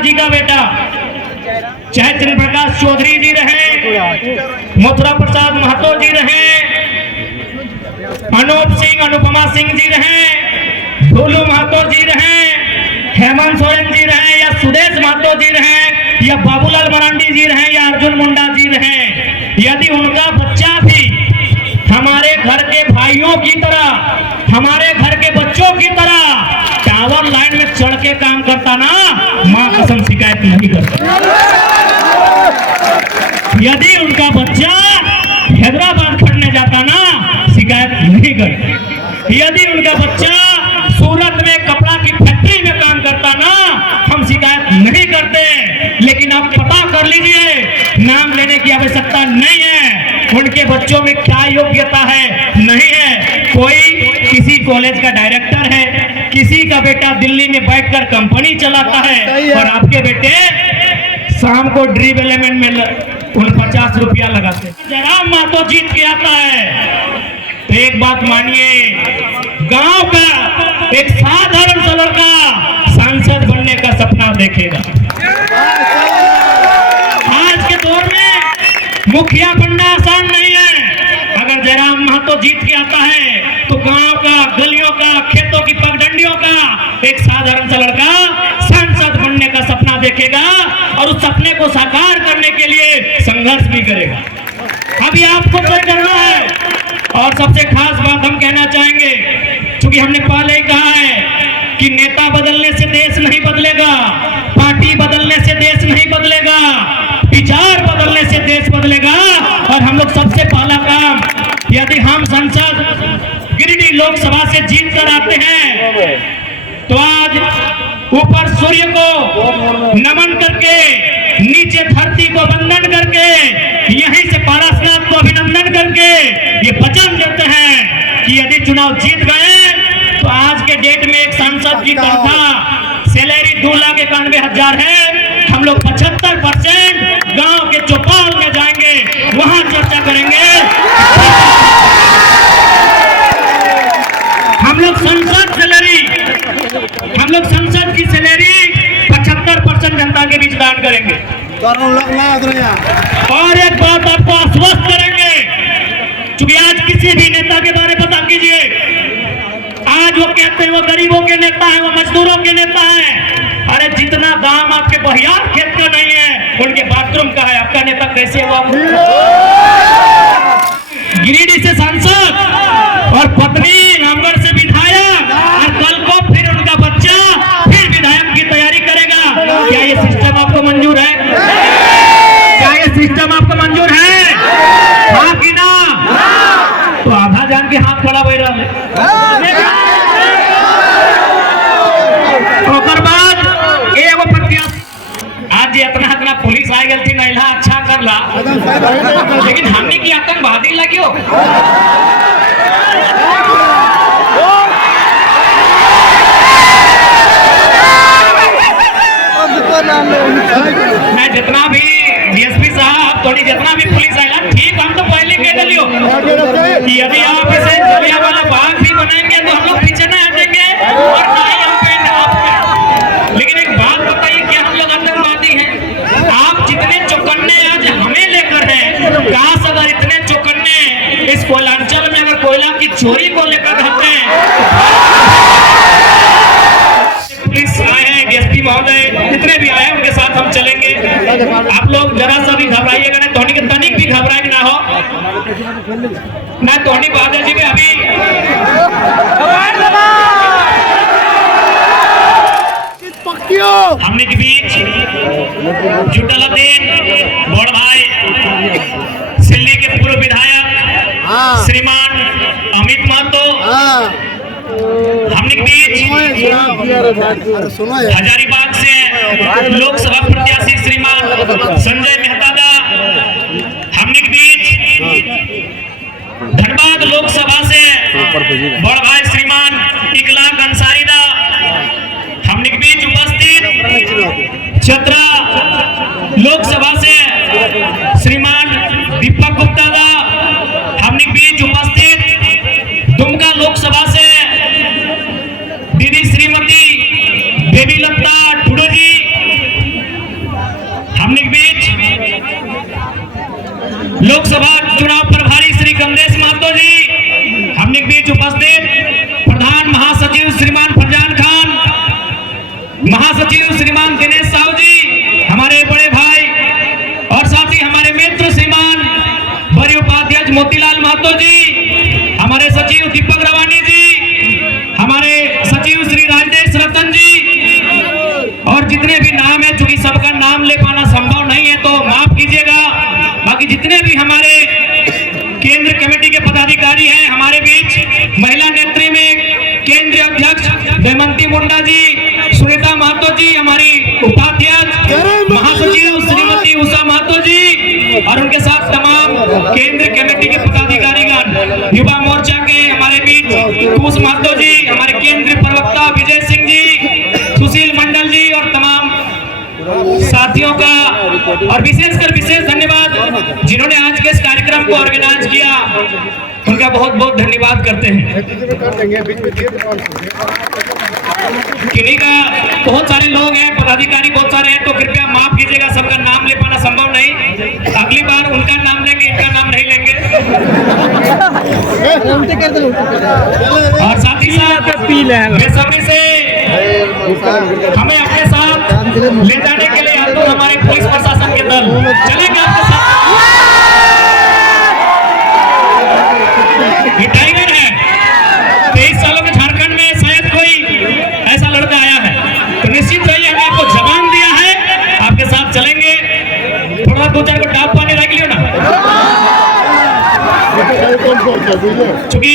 जी का बेटा चाहे चंद्र प्रकाश चौधरी जी रहे, मथुरा प्रसाद महतो जी रहे, अनूप सिंह अनुपमा सिंह जी रहे, भोलू महतो जी रहे, हेमंत सोरेन जी रहे, या सुदेश महतो जी रहे, या बाबूलाल मरांडी जी रहे, या अर्जुन मुंडा जी रहे, यदि उनका बच्चा भी हमारे घर के भाइयों की तरह, हमारे घर के बच्चों की तरह टावर लाइन में चढ़ के काम करता ना, मां कसम शिकायत नहीं करता। यदि उनका बच्चा हैदराबाद खड़ने जाता ना, शिकायत नहीं करता। यदि उनका बच्चा सूरत में कपड़ा की फैक्ट्री में काम करता ना, हम शिकायत नहीं करते। लेकिन आप पता कर लीजिए, नाम लेने की आवश्यकता नहीं है, उनके बच्चों में क्या योग्यता है, नहीं है। कोई किसी कॉलेज का डायरेक्टर है, किसी का बेटा दिल्ली में बैठकर कंपनी चलाता है, और आपके बेटे शाम को ड्रीम एलिमेंट में 50 रुपया लगाते। जयराम महतो जीत के आता है तो एक बात मानिए, गांव का एक साधारण सा लड़का सांसद बनने का सपना देखेगा। आज के दौर में मुखिया बनना आसान नहीं है। अगर जयराम महतो जीत के आता है तो गांव का, गलियों का, खेतों की पगडंडियों का एक साधारण सा लड़का सांसद बनने का सपना देखेगा, और उस सपने को साकार करने के लिए संघर्ष भी करेगा। अभी आपको तय करना है। और सबसे खास बात हम कहना चाहेंगे, क्योंकि हमने पहले ही कहा है कि नेता बदलने से देश नहीं बदलेगा, पार्टी बदलने से देश नहीं बदलेगा, विचार बदलने से देश बदलेगा। और हम लोग सबसे पहला काम, यदि हम संसद गिरिडीह लोकसभा से जीत कर आते हैं तो आज ऊपर सूर्य को नमन करके, नीचे धरती को वंदन करके, यहीं से पारसनाथ को अभिनंदन करके ये वचन देते हैं कि यदि चुनाव जीत गए तो आज के डेट में एक सांसद की तनख्वाह सैलरी 2,91,000 है। हम लोग 75% गांव के चौपाल में जाएंगे, वहां चर्चा करेंगे। हम लोग संसद की सैलरी 75% जनता के बीच दान करेंगे। और एक बात आपको आश्वस्त करेंगे, क्योंकि आज किसी भी नेता के बारे में पता कीजिए, आज वो कहते हैं वो गरीबों के नेता हैं, वो मजदूरों के नेता हैं। अरे जितना दाम आपके बहियार खेत का नहीं है, उनके बाथरूम का है, आपका नेता कैसे हुआ? गिरिडीह से सांसद और पत्नी रामगढ़ से विधायक, और कल को फिर उनका बच्चा फिर विधायक की तैयारी करेगा। क्या ये सिस्टम आपको मंजूर है? क्या ये सिस्टम आपको मंजूर है? हाँ कि ना? तो आधा जान के हाथ खड़ा बैठ रहा है। आज इतना पुलिस आ गई थी, महिला अच्छा करला, लेकिन हमने की आतंकवादी लगी हो। मैं जितना भी डीएसपी साहब, थोड़ी जितना भी पुलिस आएगा, ठीक, हम तो पहले कह दियो कि यदि आप इसे जलियांवाला बाग भी बनाएंगे तो हम लोग पीछे नहीं हटेंगे, और ना ही हम पे आप। लेकिन एक बात बताइए, क्या हम लोग आतंकवादी हैं? आप जितने चौकन्ने आज हमें लेकर हैं, काश अगर इतने चौकन्ने इस कोयलांचल में अगर कोयला की चोरी को लेकर रहते हैं। पुलिस आए हैं, डीएसपी महोदय जितने भी आए उनके साथ हम चलेंगे। आप लोग जरा सा भी घबराइएगा नहीं, धोनी के तनिक भी घबराए ना हो ना। धोनी बहादुर जी में अभी हमने के बीच जुटलुद्दीन बड़ भाई, सिल्ली के पूर्व विधायक श्रीमान अमित महतो, हमने के बीच हजारीबाग से लोकसभा प्रत्याशी श्रीमान संजय मेहता दा, हमने के बीच धनबाद लोकसभा से बड़ भाई श्रीमान इकलाक अंसारी दा, हमने के बीच उपस्थित छतरा लोकसभा से श्रीमान दीपक गुप्ता दा, हमने के बीच उपस्थित दुमका लोकसभा से दीदी श्रीमती बेबी लता टुडू जी, श्रीमान दिनेश साहू जी, हमारे बड़े भाई, और साथ ही हमारे मित्र श्रीमान बड़ी उपाध्यक्ष मोतीलाल महतो जी, हमारे सचिव दीपक रवानी जी, हमारे सचिव श्री राजेश रतन जी, और जितने भी नाम है, चूंकि सबका नाम ले पाना संभव नहीं है तो माफ कीजिएगा। बाकी जितने भी हमारे केंद्र कमेटी के पदाधिकारी हैं हमारे बीच, महिला नेत्री में केंद्रीय अध्यक्ष दमयंती मुंडा जी, सुनीता महतो जी, हमारी उपाध्यक्ष महासचिव श्रीमती उषा महतो जी, और उनके साथ तमाम केंद्र कमेटी के पदाधिकारीगण, युवा मोर्चा के हमारे बीच कुश महतो जी, हमारे केंद्रीय प्रवक्ता विजय सिंह जी, सुशील मंडल जी, और तमाम साथियों का और विशेषकर विशेष धन्यवाद जिन्होंने आज के इस कार्यक्रम को ऑर्गेनाइज किया, उनका बहुत बहुत धन्यवाद करते हैं। किन्हीं का बहुत सारे लोग हैं, पदाधिकारी बहुत सारे हैं, तो कृपया माफ कीजिएगा, सबका नाम ले पाना संभव नहीं। अगली बार उनका नाम लेंगे, इनका नाम नहीं लेंगे। और साथ ही साथ बेसब्री से हमें अपने साथ ले जाने के लिए आतुर हमारे पुलिस प्रशासन के दल चलेंगे आपके साथ। ये टाइगर है, 23 सालों के झारखंड में शायद कोई ऐसा लड़का आया है, तो निश्चित रहिए हमने आपको जबान दिया है, आपके साथ चलेंगे। थोड़ा 2-4 को डाब पानी रख लियो ना, चूंकि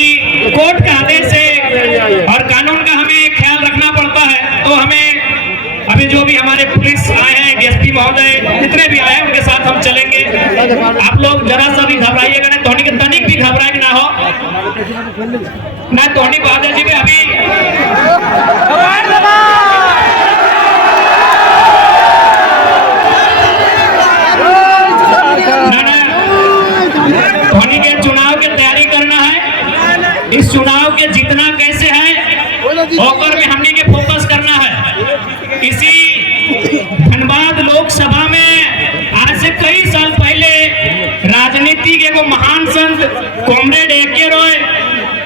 कोर्ट के आदेश है और कानून का हमें ख्याल रखना पड़ता है, तो हमें अभी जो भी हमारे पुलिस आए हैं, डीएसपी महोदय, जितने भी आए हैं उनके साथ हम चलेंगे। आप लोग जरा सा भी घबराइएगा नहीं, धोनी के तनिक भी घबराए ना हो ना। धोनी बहादुर जी में अभी धोनी के चुनाव की तैयारी करना है, इस चुनाव के जीतना कैसे है ओकर में हमने के फोकस करना है। इसी धनबाद लोकसभा में आज से कई साल पहले राजनीति के वो महान संत कॉमरेड एके रॉय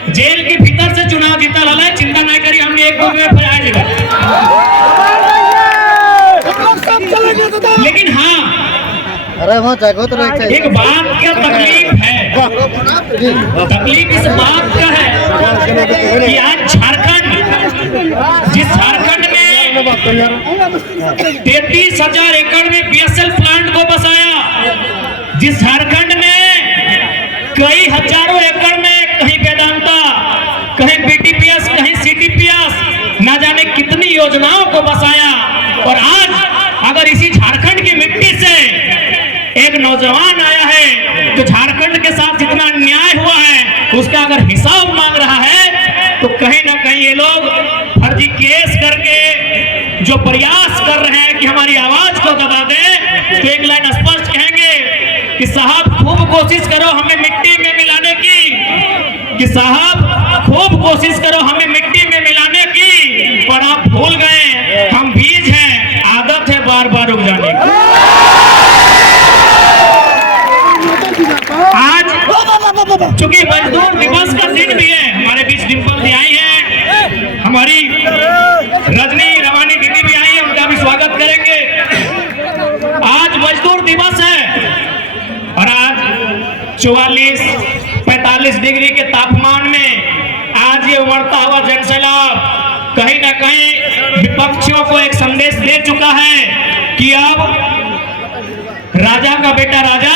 जेल के भीतर से चुनाव जीता है। चिंता नहीं करिए, हमने 1-2 में फिर आएगा। लेकिन हाँ, एक बात क्या तकलीफ है, तकलीफ इस बात का है कि आज झारखंड, जिस झारखंड में 33,000 एकड़ में बीएसएल प्लांट को बसाया, जिस झारखंड में कई हजारों एकड़ में कहीं वेदांता, कहीं बीटीपीएस, कहीं सीटीपीएस, ना जाने कितनी योजनाओं को बसाया, और आज अगर इसी झारखंड की मिट्टी से एक नौजवान आया है तो झारखंड के साथ जितना अन्याय हुआ है उसका अगर हिसाब मांग रहा है, तो कहीं ना कहीं ये लोग फर्जी केस करके जो प्रयास कर रहे हैं कि हमारी आवाज को दबा दे, तो एक लाइन स्पष्ट कहेंगे कि साहब खूब कोशिश करो हमें मिट्टी में मिलाने की, कि साहब खूब कोशिश करो हमें मिट्टी में मिलाने की, पर आप भूल गए हम बीज हैं, आदत है बार बार उग जाने की। आज चूंकि मजदूर दिवस का दिन भी है, हमारे बीच डिंपल जी आई हैं, हमारी रजनी रवानी दीदी भी आई है, उनका भी स्वागत करेंगे। आज मजदूर दिवस है और आज 44-45 डिग्री के तापमान में आज ये उमड़ता हुआ जनसैलाब कहीं ना कहीं विपक्षियों को एक संदेश दे चुका है कि अब राजा का बेटा राजा।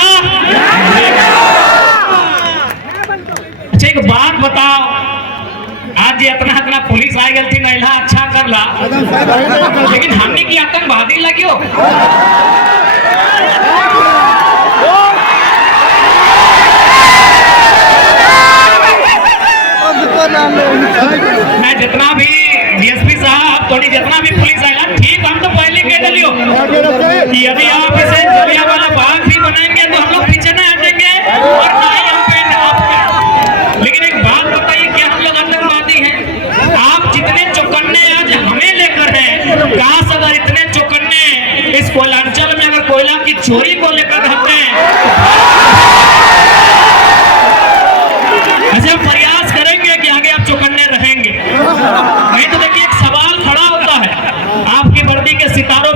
अच्छा एक बात बताओ, आज ये इतना पुलिस आ गई थी, महिला अच्छा कर ला, लेकिन हमने की आतंकवादी लगी हो। मैं जितना भी डीएसपी साहब, थोड़ी जितना भी पुलिस आएगा, ठीक हम तो पहले कह दियो कि यदि आप इसे जलियांवाला बाग भी बनाएंगे तो हम लोग पीछे न हटेंगे और ना ही हम पे आप। लेकिन एक बात बताइए, क्या हम लोग आतंकवादी हैं? आप जितने चौकन्ने आज हमें लेकर हैं, काश अगर इतने चौकन्ने इस कोयलांचल में अगर कोयला की चोरी को लेकर रहते हैं, ऐसे हम प्रयास करेंगे कि आगे आप चौकन्ने रहेंगे। नहीं तो देखिए एक सवाल खड़ा होता है, आपकी वर्दी के सितारों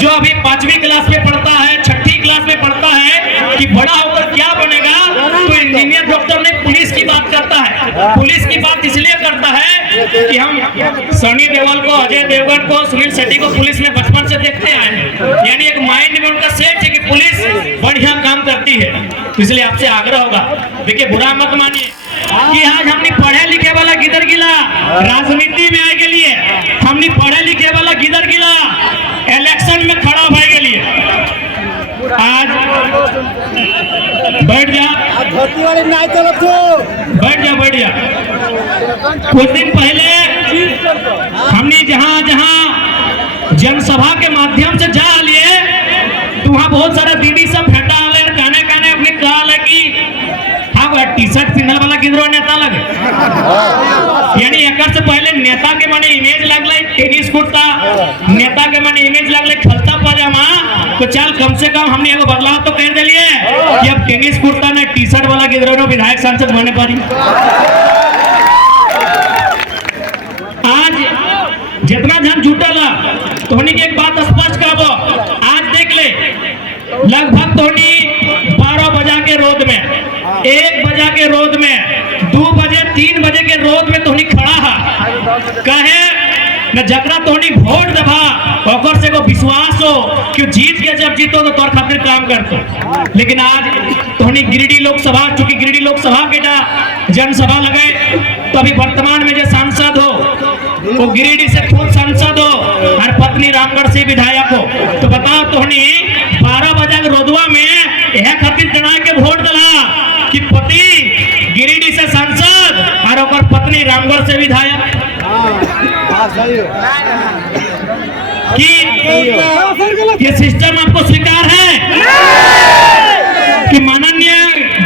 जो अभी 5वीं क्लास में पढ़ता है, 6ठी क्लास में पढ़ता है कि बड़ा होकर क्या बनेगा, तो इंजीनियर डॉक्टर नहीं, पुलिस की बात करता है। पुलिस की बात इसलिए करता है कि हम सनी देओल को, अजय देवगन को, सुनील शेट्टी को पुलिस में बचपन से देखते आए हैं। यानी एक माइंड में उनका सेट है कि पुलिस बढ़िया काम करती है। तो इसलिए आपसे आग्रह होगा, देखिए बुरा मत मानिए कि आज हमने पढ़े लिखे वाला गिदर गिला राजनीति में आए के लिए, हमने पढ़े लिखे वाला गिदर गिला इलेक्शन में खड़ा भाई के लिए। आज बैठ जा, बैठ जा। कुछ दिन पहले हमने जहां जहां जनसभा के माध्यम से जा लिए, तो वहां बहुत सारे दीदी सब फेटा ले कहने कहने अपने कहा कि हाँ टी शर्ट पिंधल वाला गिदरो नेता लगे। यानी एक से पहले नेता के माने इमेज लगल टेनिस कुर्ता, नेता के माने इमेज लगल खलता पजामा, तो चल कम से कम हमने एगो बदलाव तो कर दिलिए कि अब टेनिस कुर्ता ना टी शर्ट वाला गिदरो नो विधायक सांसद बने पारी। आज जितना जन जुटल तोहनी की एक बात स्पष्ट करबो, आज देख ले लगभग तोहनी 12 बजा के रोड में, 1 बजा के रोड में, 2 बजे 3 बजे के रोड में तोहनी खड़ा है। कहे न जकरा तोहनी वोट दबा ओकर से को विश्वास हो कि जीत के जब जीतो तो तोर खातिर काम करतो। लेकिन आज तोहनी गिरिडीह लोकसभा, चूंकि गिरिडीह लोकसभा के जनसभा लगे, तो अभी वर्तमान में जो सांसद हो वो गिरिडीह से खुद सांसद हो और पत्नी रामगढ़ से विधायक हो। तो बताओ तोहनी 12 बजा के रोडवा में यह खातिर जना के वोट दला कि पति गिरिडीह से सांसद और ओकर पत्नी रामगढ़ से विधायक। कि ये सिस्टम आपको स्वीकार है कि माननीय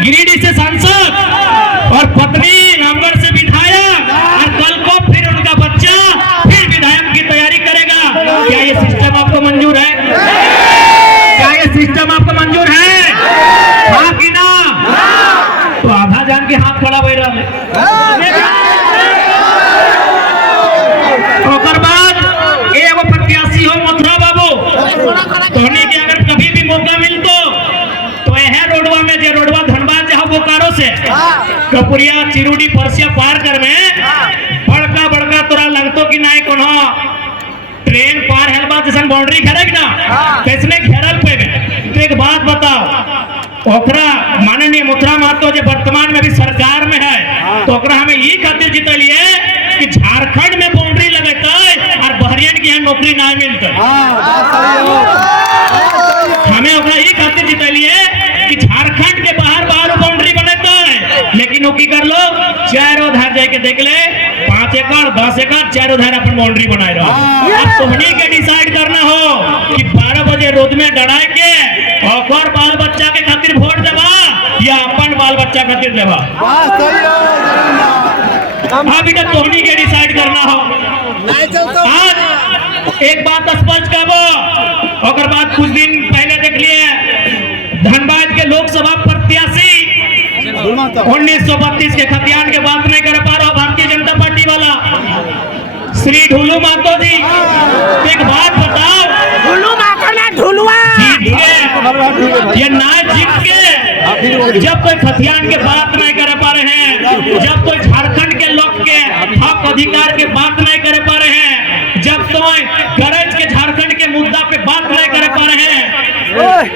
गिरिडीह से सांसद और पत्नी रामगढ़ से विधायक और कल को फिर उनका बच्चा फिर विधायक की तैयारी करेगा? क्या ये सिस्टम आपको मंजूर है? क्या ये सिस्टम आपको मंजूर है? हाँ कि ना? तो आधा जान के हाथ खड़ा बैठ रहा है। बाद एगो प्रत्याशी हो मथुरा बाबू, तोहनी के अगर कभी भी मौका मिलतो तो यह रोडवा में, जो रोडवा धनबाद जहाँ बोकारो से कपुरिया चिरुडी परसिया पार कर में बड़का बड़का तोरा लगतो कि ना कोनो ट्रेन पार हेल बात जैसे बाउंड्री घेरे ना कैसने घेरल पे में। तो एक बात बताओ, ओकरा माननीय मथुरा महतो जो वर्तमान में अभी सरकार में है, तो ओकरा हमें ये खातिर जितलिए कि झारखंड में बाउंड्री लगेता और बहरियन की यहाँ नौकरी ना मिलता। हमें ओकरा ये खातिर जितलिए कि झारखंड के बाहर बाहर बाउंड्री बनेता है, लेकिन वो की कर लो चारों धार जाके देख ले 5 एकड़ 10 एकड़ चारों धार अपन बाउंड्री बनाए रहो। अब तुमनी के डिसाइड करना हो कि 12 बजे रोड में डराए के और बाल बच्चा के खातिर वोट देवा या अपन बाल बच्चा खातिर देवा। हाँ बेटा तुमनी के डिसाइड करना हो। आज एक बात स्पष्ट करबो, और बाद कुछ दिन पहले देख लिए धनबाद के लोकसभा प्रत्याशी 1932 के खतियान के बात नहीं कर पा रहा भारतीय जनता पार्टी वाला श्री ढुलू महतो जी। एक बात बताओ, ये ना जीत के जब कोई खतियान के बात नहीं कर पा रहे हैं, जब कोई झारखंड के लोग के हक अधिकार के बात नहीं कर पा रहे हैं, जब कोई गरज के झारखंड के मुद्दा पे बात नहीं कर पा रहे हैं,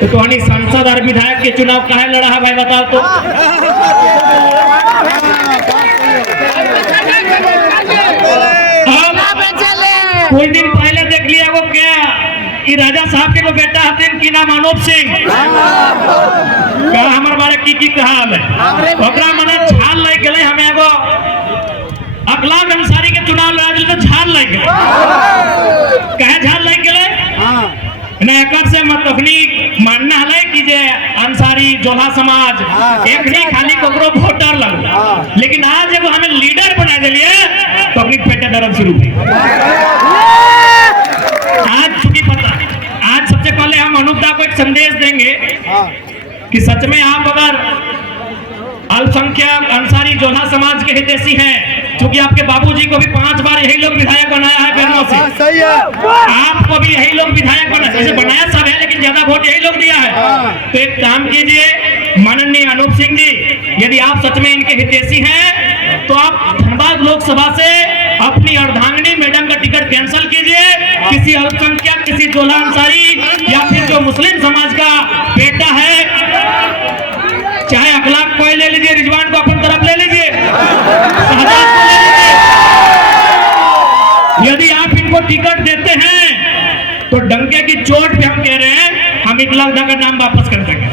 तो कहानी सांसद और विधायक के चुनाव काहे लड़ा है भाई बताओ तो? कुछ दिन पहले देख लिया वो क्या कि राजा साहब के को बेटा हथिन की नाम अनूप सिंह का हमारे बारे की कहा है ओकरा मने झाल लग गए। हमें एगो अकलाम अंसारी के चुनाव लड़ा दिल तो झाल लग गए। कहे झाल लग गए ने एकर से मतलब मानना है कि जे अंसारी जोला समाज एक नहीं खाली कोकरो वोटर लग, लेकिन आज जब हमें लीडर बना दिलिए तो अपनी पेटे दर्द शुरू हुई। आज चूंकि पता, आज सबसे पहले हम अनुपदा को एक संदेश देंगे कि सच में आप अगर अल्पसंख्यक अंसारी जोला समाज के हितैषी हैं क्योंकि आपके बाबूजी को भी 5 बार यही लोग विधायक बनाया है बहनों से। सही है। आपको भी यही लोग विधायक बनाया सब है, लेकिन ज्यादा वोट यही लोग दिया है। तो एक काम कीजिए माननीय अनूप सिंह जी, यदि आप सच में इनके हितैषी हैं तो आप धनबाद लोकसभा से अपनी अर्धांगिनी मैडम का टिकट कैंसिल कीजिए। किसी अल्पसंख्यक, किसी जोला अंसारी या फिर जो मुस्लिम समाज का बेटा है, चाहे अखलाक को ले लीजिए, रिजवान को अपन तरफ ले लीजिए, शहजाद को ले लीजिए। यदि आप इनको टिकट देते हैं तो डंके की चोट पे हम कह रहे हैं हम इकलाकदा का नाम वापस कर देंगे।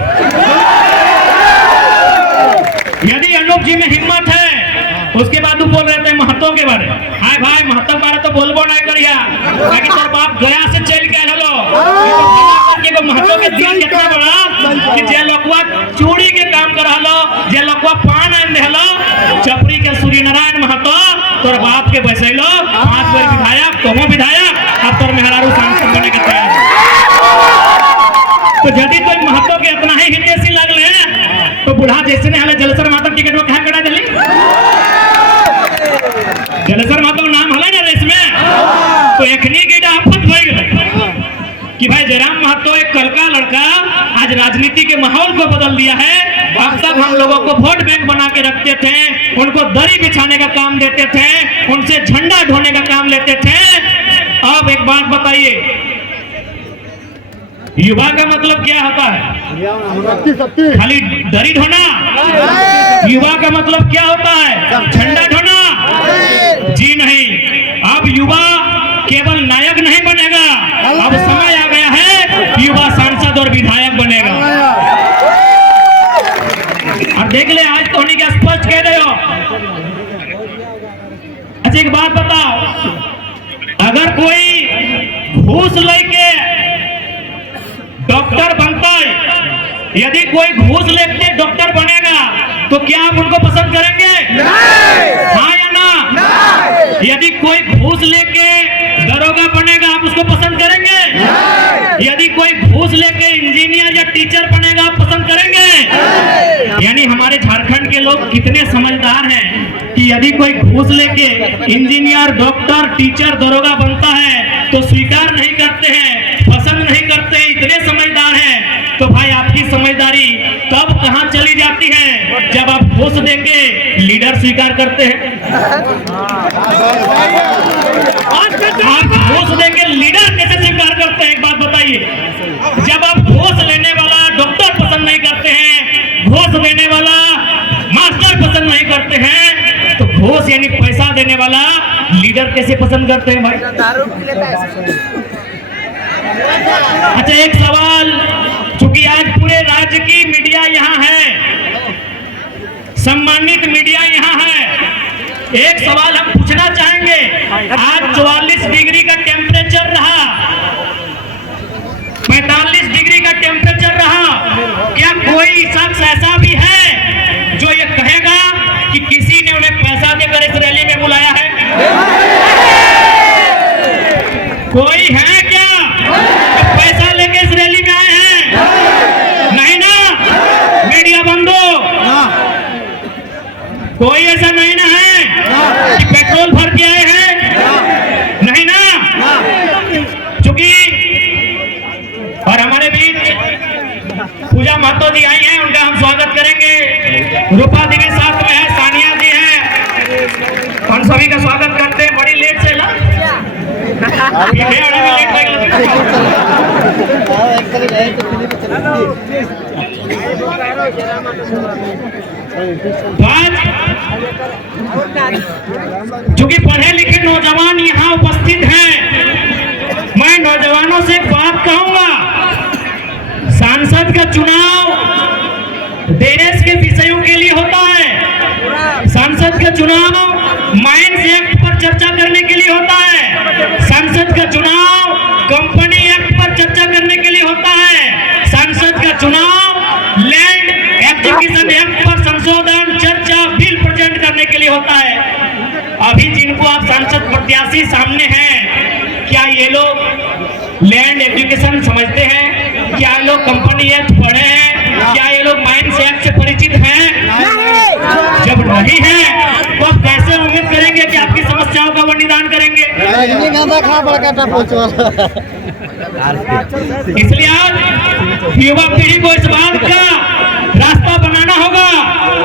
यदि अनूप जी में हिम्मत है, उसके बाद वो बोल रहे थे महतो के बारे, हाय भाई महतो बारे तो बोलबो नहीं करिया, ताकि तोर बाप गया से चल के हलो करके को महतो के दिल कितना बड़ा कि जे लोकवा चूड़ी के काम कर हलो, जे लोकवा पान आन दे हलो, चपरी के सूर्य नारायण महतो तोर बाप के बैसैलो 5 बार विधायक, तुम विधायक, अब तोर मेहरारू सांसद बने के तैयार। तो यदि तो महतो के इतना ही हितैषी लगले तो बुढ़ा जैसे ने हले जलसर माता टिकट में कहां करा दिली, जलसर माता नाम हला ना रेस में, तो एकनी के आफत भई गई कि भाई जयराम महतो एक कल का लड़का आज राजनीति के माहौल को बदल दिया है। अब तक हम लोगों को वोट बैंक बना के रखते थे, उनको दरी बिछाने का काम देते थे, उनसे झंडा ढोने का काम लेते थे। अब एक बात बताइए, युवा का मतलब क्या होता है? खाली दरी ढोना? युवा का मतलब क्या होता है? झंडा ढोना? जी नहीं। अब युवा केवल नायक नहीं बनेगा, अब समय आ गया है युवा सांसद और विधायक बनेगा। और देख ले आज तो उन्हीं के स्पष्ट कह रहे हो। अच्छा एक बात बताओ, अगर कोई घूस लेके डॉक्टर बनता है, यदि कोई घूस लेके डॉक्टर बनेगा तो क्या आप उनको पसंद करेंगे? नहीं। हाँ या ना? नहीं। यदि कोई घूस लेके दरोगा बनेगा आप उसको पसंद करेंगे? नहीं। यदि कोई घूस लेके इंजीनियर या टीचर बनेगा आप पसंद करेंगे? नहीं। यानी हमारे झारखंड के लोग कितने समझदार हैं कि यदि कोई घूस लेके इंजीनियर, डॉक्टर, टीचर, दरोगा बनता है तो स्वीकार नहीं करते हैं, पसंद नहीं करते, इतने समझदार हैं। तो भाई आपकी समझदारी तब कहां चली जाती है जब आप घूस देके लीडर स्वीकार करते हैं। आप घूस देके लीडर कैसे स्वीकार करते हैं, एक बात बताइए। जब आप घूस लेने वाला डॉक्टर पसंद नहीं करते हैं, घूस देने वाला मास्टर पसंद नहीं करते हैं, तो घूस यानी पैसा देने वाला लीडर कैसे पसंद करते हैं भाई? अच्छा एक सवाल, चूंकि आज पूरे राज्य की मीडिया यहाँ है, सम्मानित मीडिया यहाँ है, एक सवाल हम पूछना चाहेंगे। आज 44 डिग्री का टेम्परेचर रहा, 45 डिग्री का टेम्परेचर रहा, क्या कोई शख्स ऐसा भी है जो ये कहेगा कि किसी ने उन्हें पैसा देकर इस रैली में बुलाया है? कोई है क्या पैसा लेके इस रैली में आए हैं? नहीं ना? मीडिया बंदो, कोई ऐसा नहीं ना है कि पेट्रोल भर के आए हैं? नहीं ना? चूंकि और हमारे बीच पूजा महतो जी आई हैं, उनका हम स्वागत करेंगे। रूपा देवी साथ में है, सानिया जी हैं, हम सभी का स्वागत करते हैं। बड़ी लेट से ला चूंकि पढ़े लिखे नौजवान यहाँ उपस्थित हैं, मैं नौजवानों से एक बात कहूंगा। सांसद का चुनाव देश के विषयों के लिए होता है। सांसद का चुनाव माइंस एक्ट पर चर्चा करने के लिए होता है। संसद का चुनाव कंपनी एक्ट पर चर्चा करने के लिए होता है। संसद का चुनाव लैंड एक्विजिशन एक्ट पर संशोधन, चर्चा, बिल प्रेजेंट करने के लिए होता है। अभी जिनको आप सांसद प्रत्याशी सामने हैं, क्या ये लोग लैंड एजुकेशन समझते हैं? क्या ये लोग कंपनी एक्ट पढ़े हैं? क्या ये लोग माइंस एक्ट से परिचित हैं? जब नहीं है तो आप कैसे उम्मीद करेंगे मतदान करेंगे। इसलिए आज युवा पीढ़ी को इस बात का रास्ता बनाना होगा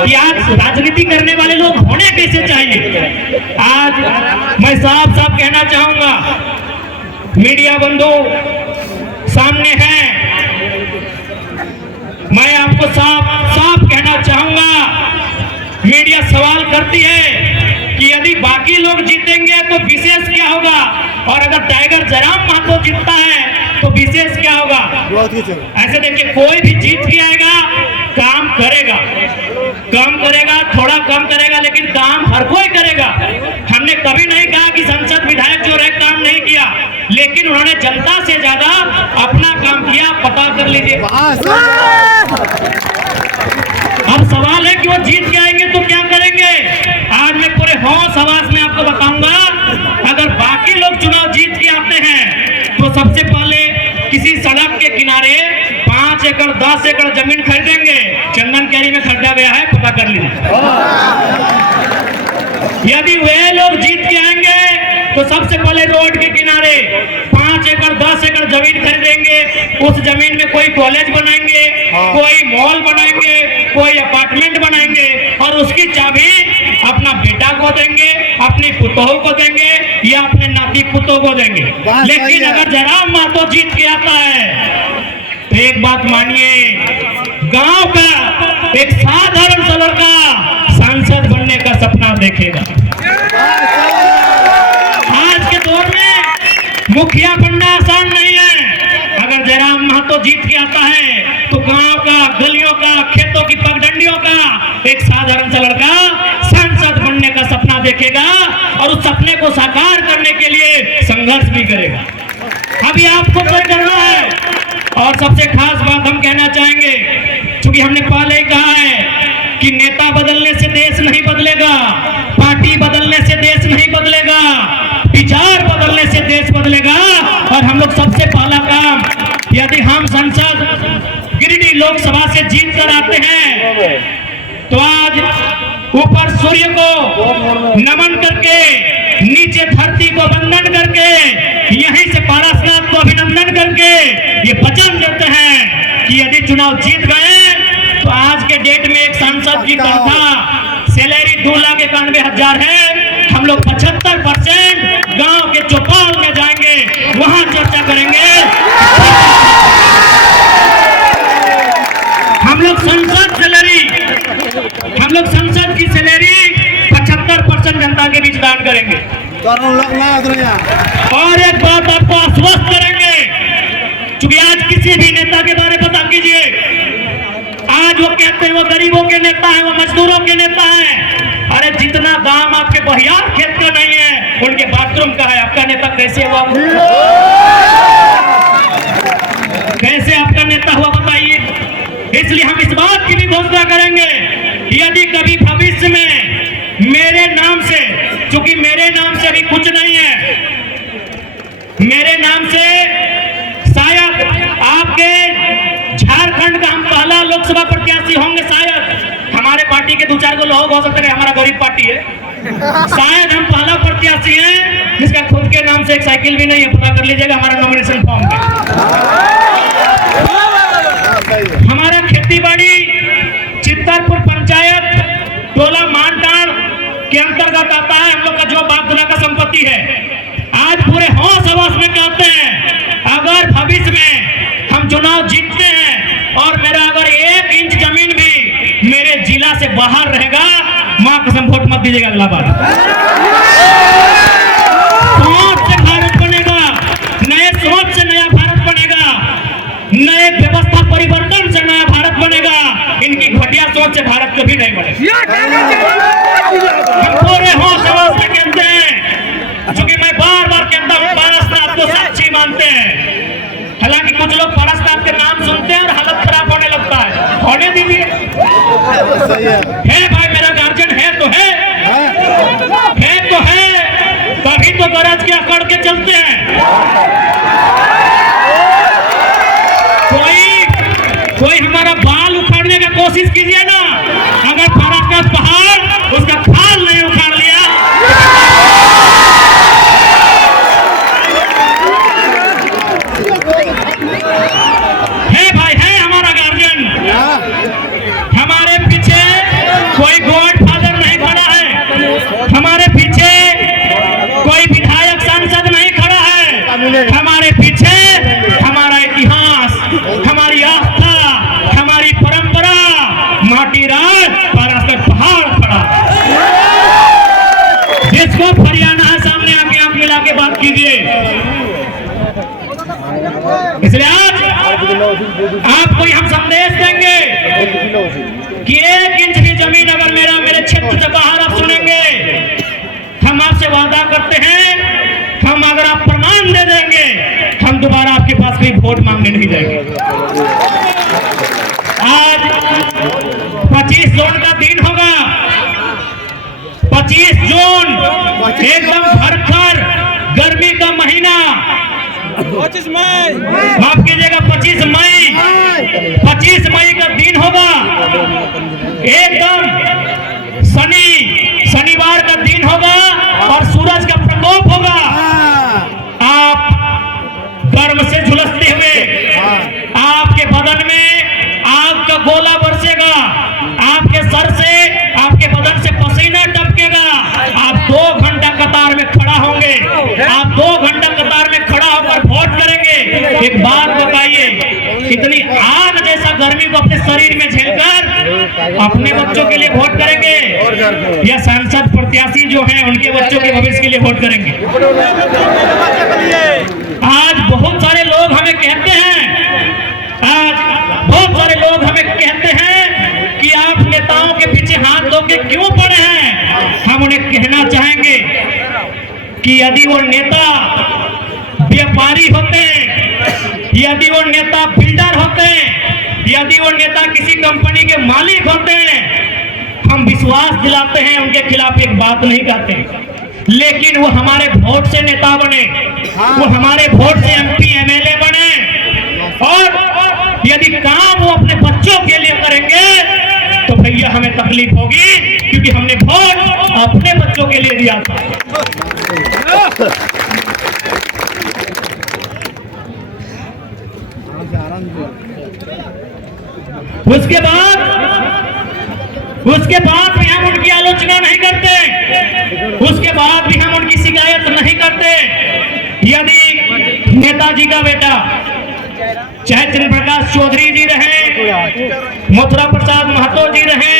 कि आज राजनीति करने वाले लोग होने कैसे चाहिए। आज मैं साफ साफ कहना चाहूंगा, मीडिया बंधु सामने हैं, मैं आपको साफ साफ कहना चाहूंगा, मीडिया सवाल करती है कि यदि बाकी लोग जीतेंगे तो विशेष क्या होगा, और अगर टाइगर जयराम महतो जीतता है तो विशेष क्या होगा। ऐसे देखिए, कोई भी जीत के आएगा, काम करेगा, कम करेगा, थोड़ा कम करेगा, लेकिन काम हर कोई करेगा। हमने कभी नहीं कहा कि संसद विधायक जो रहे काम नहीं किया, लेकिन उन्होंने जनता से ज्यादा अपना काम किया। पता कर लीजिए। अब सवाल है कि वो जीत के आएंगे तो क्या करेंगे। आज मैं पूरे होश हवास में आपको बताऊंगा, अगर बाकी लोग चुनाव जीत के आते हैं तो सबसे पहले किसी सड़क के किनारे 5 एकड़ 10 एकड़ जमीन खरीदेंगे। चंदन कैरी में खरीदा गया है, पता कर लीजिए। यदि वे लोग जीत के आएंगे तो सबसे पहले रोड के किनारे 5 एकड़ 10 एकड़ जमीन खरीदेंगे। उस जमीन में कोई कॉलेज बनाएंगे, कोई मॉल बनाएंगे, कोई अपार्टमेंट बनाएंगे, और उसकी चाबी अपना बेटा को देंगे, अपनी पुतोह को देंगे, या अपने नाती पुतोह को देंगे। लेकिन अगर जयराम महतो जीत के आता है तो एक बात मानिए, गांव का एक साधारण सा लड़का सांसद बनने का सपना देखेगा। आज के दौर में मुखिया बनना आसान नहीं है। अगर जयराम महतो जीत के आता है तो गांव का, गलियों का, खेतों की पगडंडियों का एक साधारण सा लड़का सांसद बनने का सपना देखेगा, और उस सपने को साकार करने के लिए संघर्ष भी करेगा। अभी आपको तय करना है। और सबसे खास बात हम कहना चाहेंगे, क्योंकि हमने पहले ही कहा है कि नेता बदलने से देश नहीं बदलेगा, पार्टी बदलने से देश नहीं बदलेगा, विचार बदलने से देश बदलेगा। और हम लोग सबसे पहला काम, यदि हम संसद गिरिडीह लोकसभा से जीत कर आते हैं तो आज ऊपर सूर्य को नमन करके, नीचे धरती को वंदन करके, यहीं से पारसनाथ को अभिनंदन करके ये वचन देते हैं कि यदि चुनाव जीत गए तो आज के डेट में एक सांसद की तनख्वाह सैलरी 2,91,000 है। हम लोग 75% गांव के चौपाल में जाएंगे, वहां चर्चा करेंगे। हम लोग संसद की सैलरी 75% जनता के बीच दान करेंगे। और एक बात आपको आश्वस्त करेंगे, क्योंकि आज किसी भी नेता के बारे में पता कीजिए, आज वो कहते हैं वो गरीबों के नेता हैं, वो मजदूरों के नेता हैं। अरे जितना दाम आपके बहियार खेत का नहीं है, उनके बाथरूम का है। आपका नेता कैसे हुआ, कैसे आपका नेता हुआ बताइए। इसलिए हम इस बात की भी घोषणा करेंगे, यदि कभी भविष्य में मेरे नाम से, क्योंकि मेरे नाम से अभी कुछ नहीं है, मेरे नाम से शायद आपके झारखंड का हम पहला लोकसभा प्रत्याशी होंगे। शायद हमारे पार्टी के 2-4 को लोग हो सकते हैं, हमारा गरीब पार्टी है, शायद हम पहला प्रत्याशी हैं जिसका खुद के नाम से एक साइकिल भी नहीं है। पता कर लीजिएगा हमारा नॉमिनेशन फॉर्म में। हमारा खेती बाड़ी चित्तरपुर पंचायत टोला मानटाड़ के अंतर्गत आता है। हम लोग का जो बाप दादा का संपत्ति है। आज पूरे होश हवास में कहते हैं, अगर भविष्य में हम चुनाव जीतते हैं और मेरा अगर 1 इंच जमीन भी मेरे जिला से बाहर रहेगा, मां कसम वोट मत दीजिएगा अगला बार। सोच से भारत बनेगा, नए सोच से नया भारत बनेगा, नए व्यवस्था परिवर्तन से नया भारत बनेगा। इनकी घटिया सोच से भारत कभी नहीं बनेगा। हम पूरे होश हवास में कहते हैं, क्योंकि मैं बार बार कहता हूँ, पारसनाथ को साक्षी मानते हैं। हालांकि कुछ लोग पारसनाथ के नाम सुनते हैं और हालत खराब होने लगता है। होने दीजिए, है भाई मेरा गार्जियन है तो है तो है, तभी तो गरज के अकड़ के चलते हैं। कोई हमारा बाल उखाड़ने का कोशिश कीजिए ना, अगर पारसनाथ पहाड़ उसका खाल नहीं उखाड़ लिया के बात कीजिए। इसलिए आज आपको हम संदेश देंगे कि 1 इंच भी जमीन अगर मेरे क्षेत्र से बाहर आप सुनेंगे, हम आपसे वादा करते हैं, हम अगर आप प्रमाण दे देंगे, हम दोबारा आपके पास कोई वोट मांगने नहीं जाएंगे। आज 25 जून का दिन होगा। 25 जून एकदम भरकर गर्मी का महीना, 25 मई, माफ कीजिएगा 25 मई का दिन होगा। एकदम शनिवार का दिन होगा और सूरज का प्रकोप होगा। आप गर्म से झुलसते हुए आपके बदन में आग का गोला बरसेगा, आपके सर से आपके बदन से पसीना टपकेगा। आप 2 घंटा कतार में खड़ा होंगे, आप 2 घंटा कतार में खड़ा होकर वोट करेंगे। एक बात बताइए, इतनी आग जैसा गर्मी को अपने शरीर में झेलकर अपने बच्चों के लिए वोट करेंगे या सांसद प्रत्याशी जो हैं उनके बच्चों के भविष्य के लिए वोट करेंगे? आज बहुत सारे लोग हमें कहते हैं कि आप नेताओं के पीछे हाथ धो के क्यों पड़े हैं। हम उन्हें कहना चाहेंगे कि यदि वो नेता व्यापारी होते, यदि वो नेता बिल्डर होते, यदि वो नेता किसी कंपनी के मालिक होते, हम विश्वास दिलाते हैं, उनके खिलाफ एक बात नहीं कहते। लेकिन वो हमारे वोट से नेता बने, वो हमारे वोट से MP MLA बने, और यदि काम वो अपने बच्चों के लिए करेंगे तो भैया हमें तकलीफ होगी, क्योंकि हमने वोट अपने बच्चों के लिए दिया था। उसके बाद भी हम उनकी आलोचना नहीं करते, उसके बाद भी हम उनकी शिकायत नहीं करते। यदि नेताजी का बेटा चाहे चंद्र प्रकाश चौधरी जी रहे, मथुरा प्रसाद महतो जी रहे,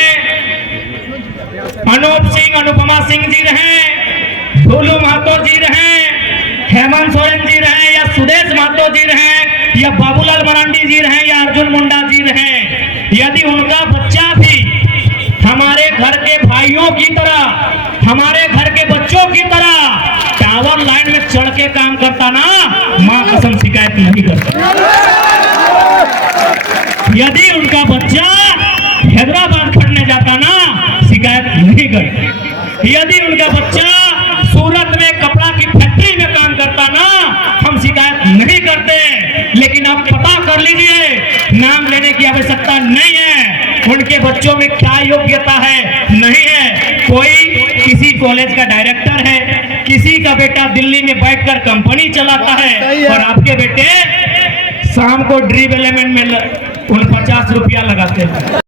अनूप सिंह अनुपमा सिंह जी रहे, भोलू महतो जी रहे, हेमंत सोरेन जी रहे, या सुदेश महतो जी रहे, या बाबूलाल मरांडी जी रहे, या अर्जुन मुंडा जी रहे, यदि उनका बच्चा भी हमारे घर के भाइयों की तरह, हमारे घर के बच्चों की तरह टावर लाइन में चढ़ के काम करता ना, मां कसम शिकायत नहीं करता। यदि उनका बच्चा हैदराबाद पढ़ने जाता ना, शिकायत नहीं करता। यदि उनका बच्चा सूरत में कपड़ा की फैक्ट्री में काम करता ना, हम शिकायत नहीं करते। लेकिन आप पता कर लीजिए, नाम लेने की आवश्यकता नहीं है, उनके बच्चों में क्या योग्यता है, नहीं है। कोई किसी कॉलेज का डायरेक्टर है, किसी का बेटा दिल्ली में बैठकर कंपनी चलाता है, और आपके बेटे शाम को ड्रीम एलिमेंट में 49 रुपया लगाते हैं।